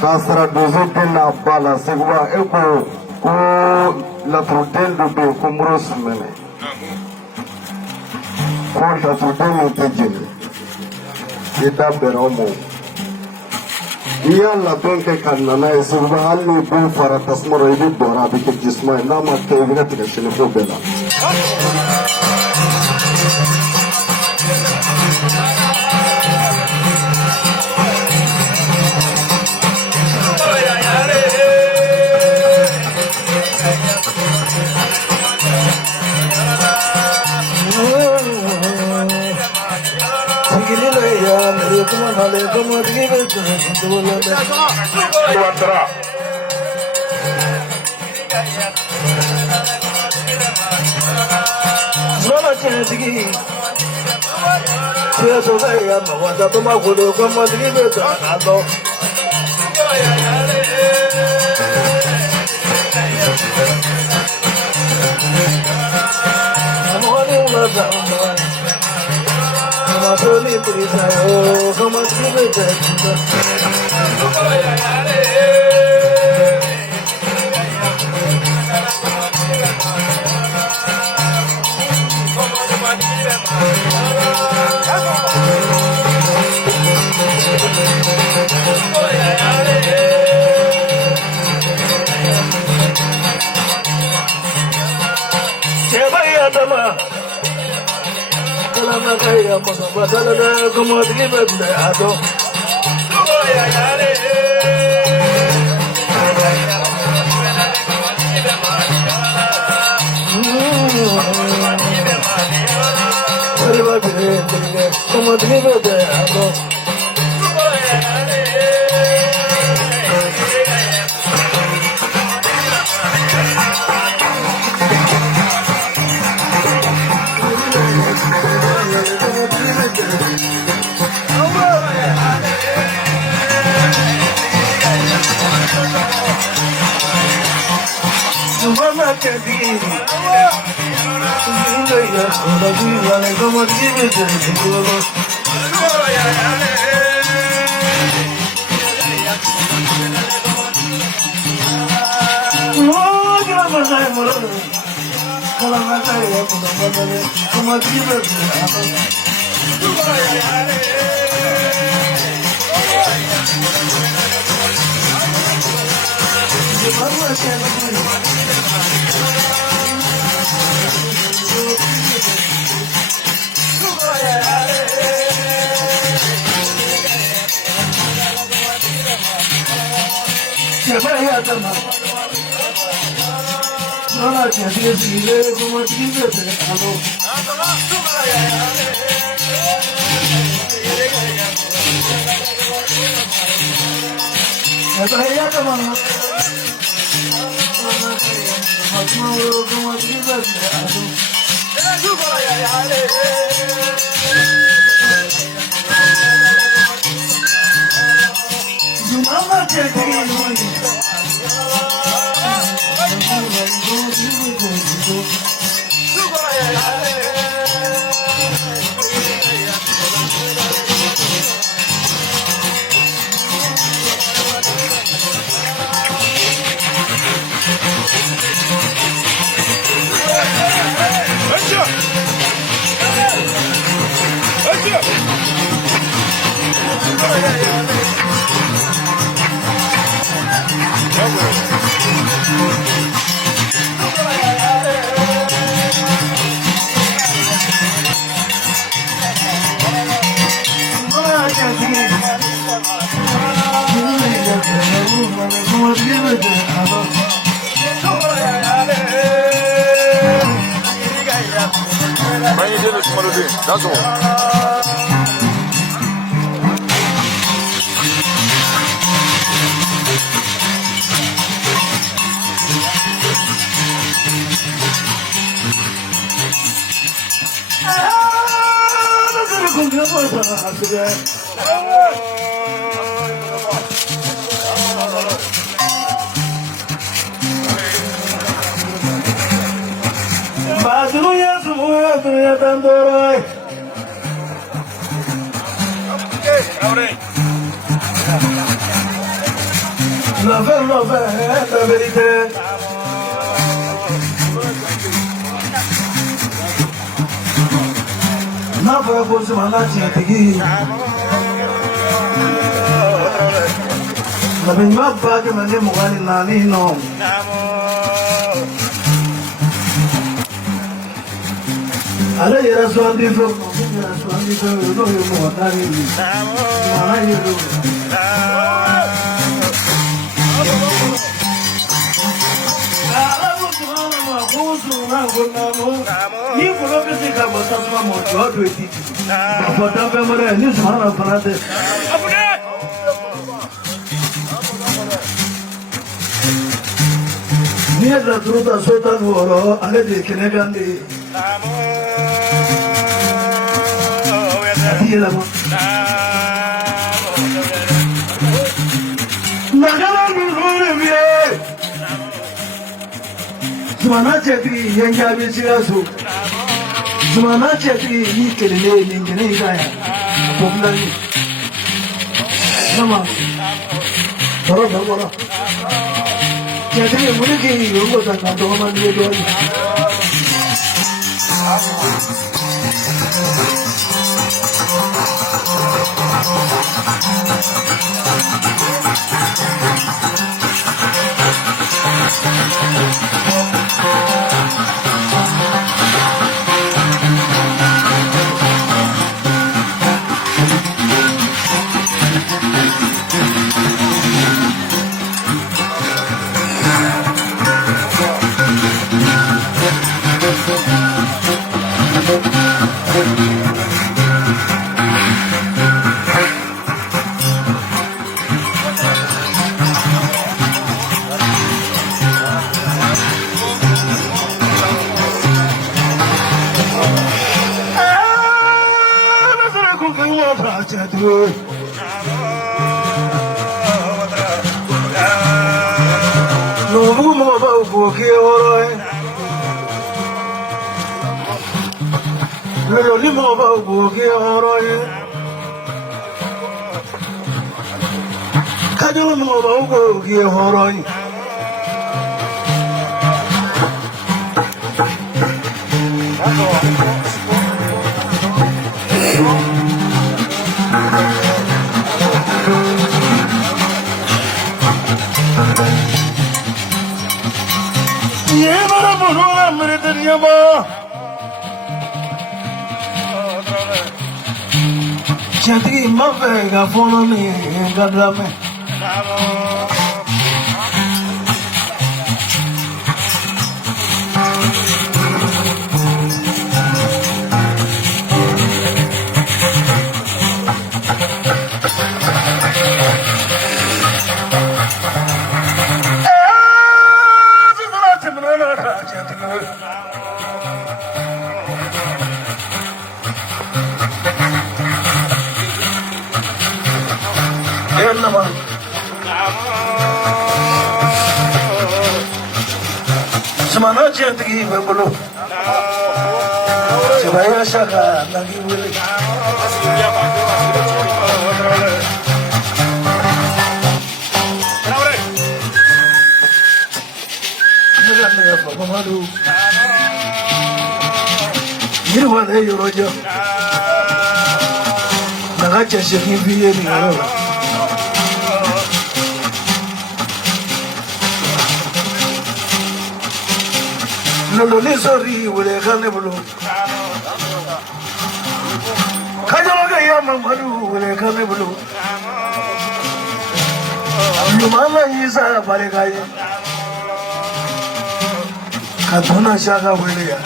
Kasra dozotin na bala segwa eko ko la trudel do ko mros mene ko la trudel no tejini ida beromo iya la ton ke kanna segwa halni bu fara tasmaro ibi dora bi ke jisma na ma ke biga tigashini ko bela That's all. la vérité. N'a pas posé ma nature. La bimba pas que me demande nani non. Allez, il y a soin du feu. Il y a soin du feu. Non, il y a la truta sota nuoro, alle di che ne gandi. Adila mo. Nagala nuru vie. Zumana cheti yenga bisigasu. Zumana cheti ni kelele ni ngene igaya. Populari. Nama. Bora. Cheti muliki yungo ta kanto mandi doi. No mo ba ko ke oro Pero ni mo ba ko ke oro Kajo mo ba ko ke oro Chati mafega follow me gadame Semana jantigi berbulu, sebaya saka lagi beli. Jangan ya Pak Madu. Irwan ayo rojo. Nagacha sekin biye ni aro. Lolo ni sorry wale kane bulu. Kajo ga ya mamalu wale kane bulu. Lumana isa bare gai. Kaduna shaga wale ya.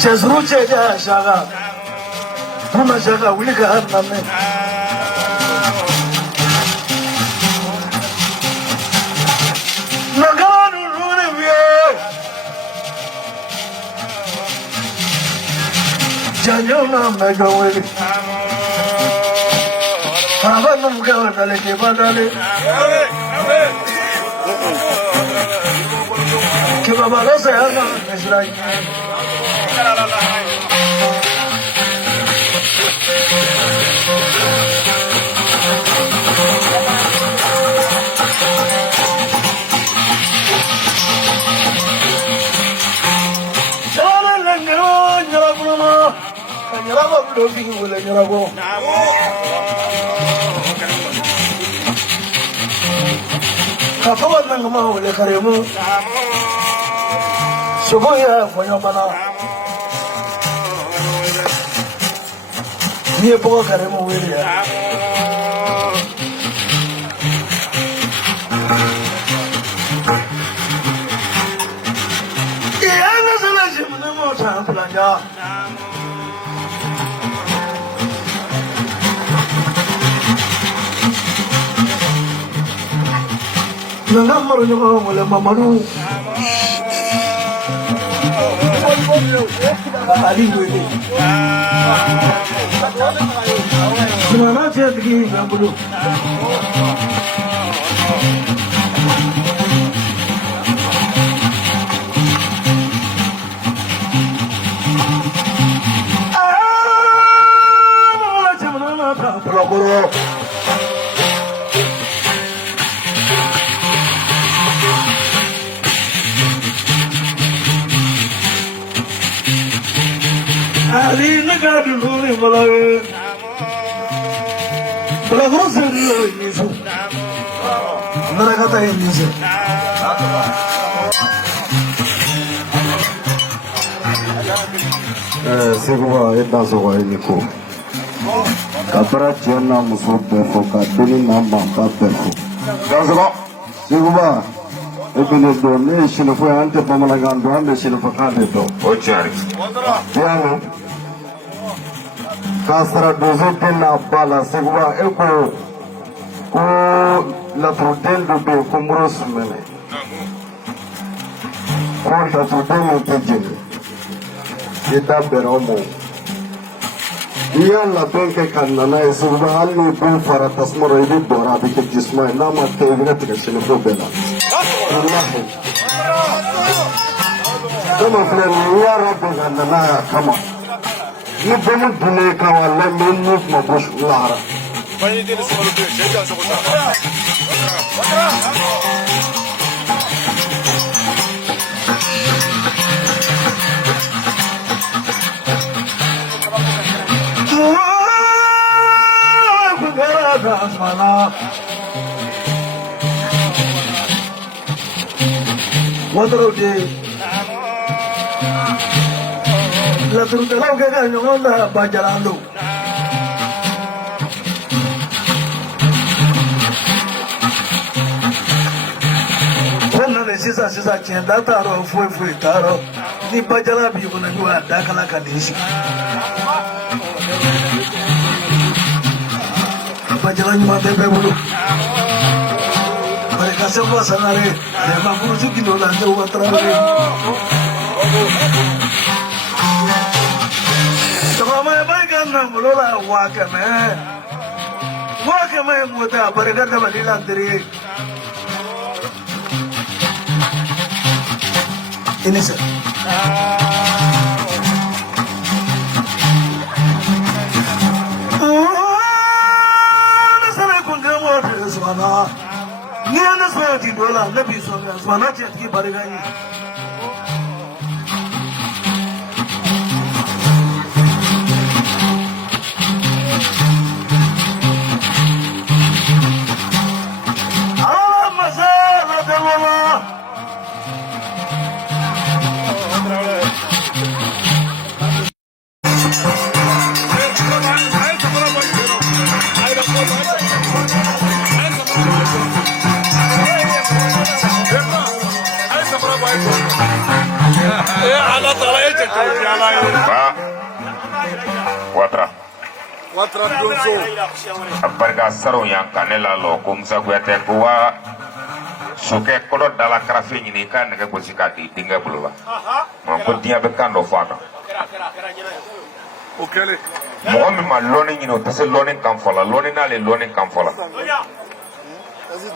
Chesru cheja shaga. Tuna shaga wale ka aname. Jangan nama kau ini. Apa nama kau dale ke badale? Ke bapa saya nama Israel. dofin wala nyarabo kafa wannan ma wala karemu shugo ya fanyo bana ni po karemu wele ya ana sala jimna mo ta planja nanga maro nyama wala mamaru ali wele semana chat ki ngabulu Pelakoro Ali negara dulu ni pelakoro sendiri ini su. Mereka kata ini su. Seguba eda soga ini ko. Kabara jana muso befo ka deni na mamba befo. Gansaba. Seguba ebene do ne shinofo ante pamalagan do ande shinofo kande do. Ochari. Diano Kasra dozo tena bala seguba eko ko la trottel do ko muros mene. Ko la trottel mo tejeni. Ita beromo. Iya la benke kanana seguba halni ben fara tasmoro ibi dora bike jisma nama tevina tikashine ko bela. Wallahi. Kama fulani ya rabbi kanana kama. Ni bemu dune ka wallahi men move ma bush lara. Bani deni samalu diyor. Şeyden sokuta. Wadro de la turutela que ganó onda bajalando wannan da sisa ce da taro foi taro ni bajala bi kuna duwa da kala ka da shi bajala ni ma bebe bulu mereka semua sanare ya mampu sih dola jauh terlalu sama mereka nang dola wakame muda mereka dapat dilandiri ini sih nasara kun kamu ada semana ni ana saya di dola nabi semana chat ki barigani ala masala dalala Ba. Watra donso. Barga saro yang kanela lo kumsa guete kuwa suke kodot dala krafi ini kan ke bosikati tinggal bulu ba. Mangko dia bekan do fana. Okele. Mo mi ma loni ni no tase loni kan fola loni na le loni kan fola.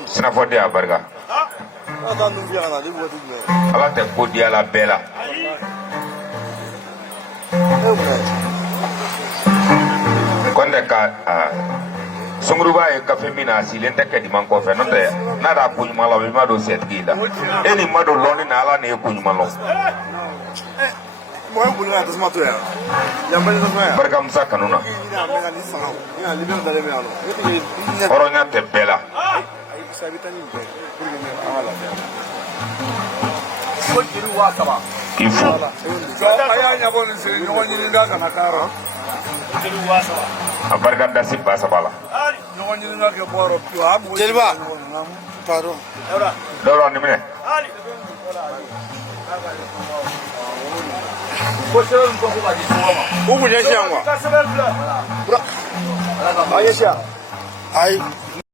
Sina fode a barga. Ala te ko dia la bela. Konde ka sungruba e kafe mina silente ke di man ko fe no te na da kunyuma lo bi ma do set gida eni ma do loni na ala ne kunyuma lo Moi, vous voulez attendre toi. Il y a pas de temps. barka musa kanuna Il y a un mécanisme. Il y a un libère dans les mains. horonya tɛ bɛɛ la Ça va être un peu pour le mettre à la terre. Faut dire où ça va. k'i fo Aya nya bon c'est ɲɔgɔn ɲini da kana karo. a barika dasi ba saba la Ɲɔgɔn ɲini da kɛ bɔrɔ. Jeliba. Pardon. dɔwɔrɔ ni minɛ Ubu ne shi anwa. Ayi.